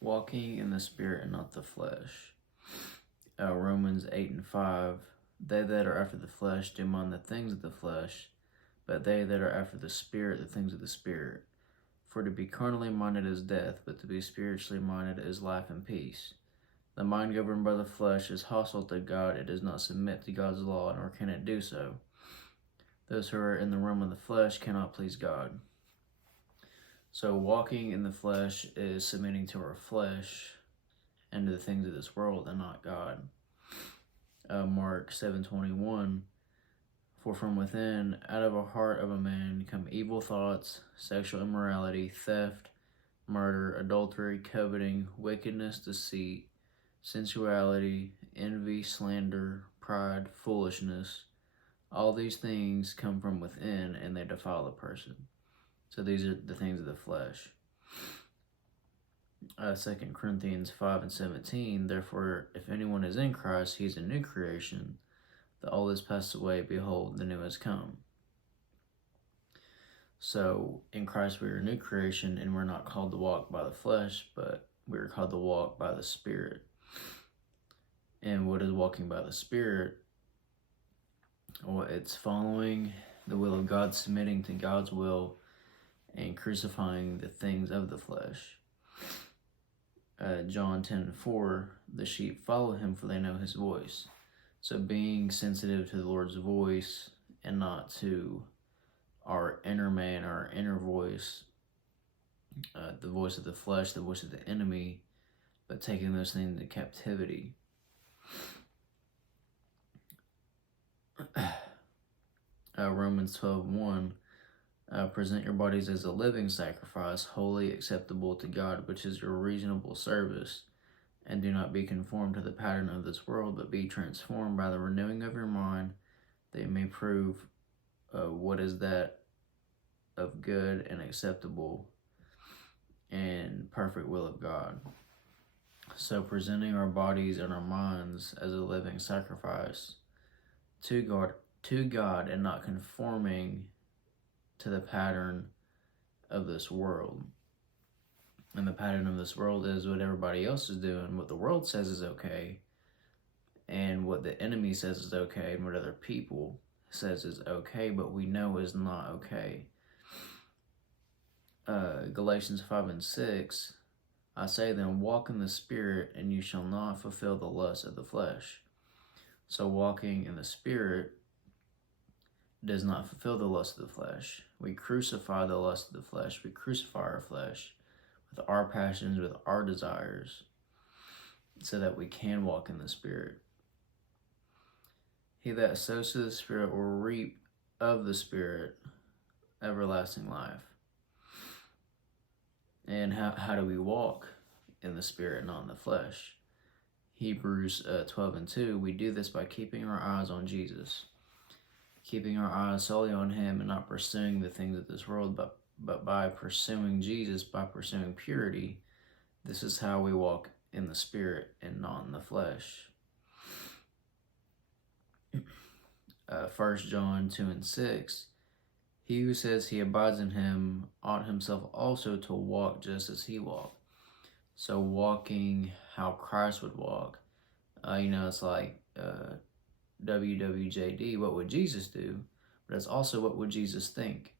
Walking in the Spirit and not the flesh. Romans 8:5. They that are after the flesh do mind the things of the flesh, but they that are after the Spirit, the things of the Spirit. For to be carnally minded is death, but to be spiritually minded is life and peace. The mind governed by the flesh is hostile to God. It does not submit to God's law, nor can it do so. Those who are in the realm of the flesh cannot please God. So walking in the flesh is submitting to our flesh and to the things of this world and not God. Mark 7:21. For from within, out of a heart of a man, come evil thoughts, sexual immorality, theft, murder, adultery, coveting, wickedness, deceit, sensuality, envy, slander, pride, foolishness. All these things come from within, and they defile the person. So these are the things of the flesh. 2 Corinthians 5:17. Therefore, if anyone is in Christ, he is a new creation. The old has passed away, behold, the new has come. So in Christ we are a new creation, and we're not called to walk by the flesh, but we're called to walk by the Spirit. And what is walking by the Spirit? Well, it's following the will of God, submitting to God's will, and crucifying the things of the flesh. John 10:4, the sheep follow him, for they know his voice. So being sensitive to the Lord's voice and not to our inner man, our inner voice, the voice of the flesh, the voice of the enemy, but taking those things into captivity. Romans 12:1, present your bodies as a living sacrifice, holy, acceptable to God, which is your reasonable service. And do not be conformed to the pattern of this world, but be transformed by the renewing of your mind, that you may prove what is that of good and acceptable and perfect will of God. So presenting our bodies and our minds as a living sacrifice to God and not conforming to the pattern of this world. And the pattern of this world is what everybody else is doing, what the world says is okay, and what the enemy says is okay, and what other people says is okay, but we know is not okay. Galatians 5:6, I say then, walk in the Spirit, and you shall not fulfill the lust of the flesh. So walking in the Spirit does not fulfill the lust of the flesh. We crucify the lust of the flesh. We crucify our flesh with our passions, with our desires, so that we can walk in the Spirit. He that sows to the Spirit will reap of the Spirit everlasting life. And how do we walk in the Spirit, not in the flesh? Hebrews 12:2, we do this by keeping our eyes on Jesus. Keeping our eyes solely on him and not pursuing the things of this world, but by pursuing Jesus, by pursuing purity. This is how we walk in the Spirit and not in the flesh. 1 John 2:6, he who says he abides in him ought himself also to walk just as he walked. So walking how Christ would walk. It's like WWJD, what would Jesus do? But it's also what would Jesus think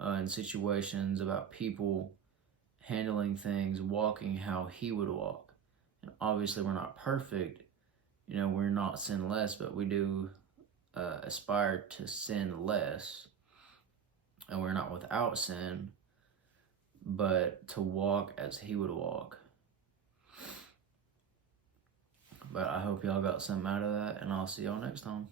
in situations about people handling things, walking how he would walk. And obviously we're not perfect, we're not sinless, but we do aspire to sin less, and we're not without sin, but to walk as he would walk. But I hope y'all got something out of that, and I'll see y'all next time.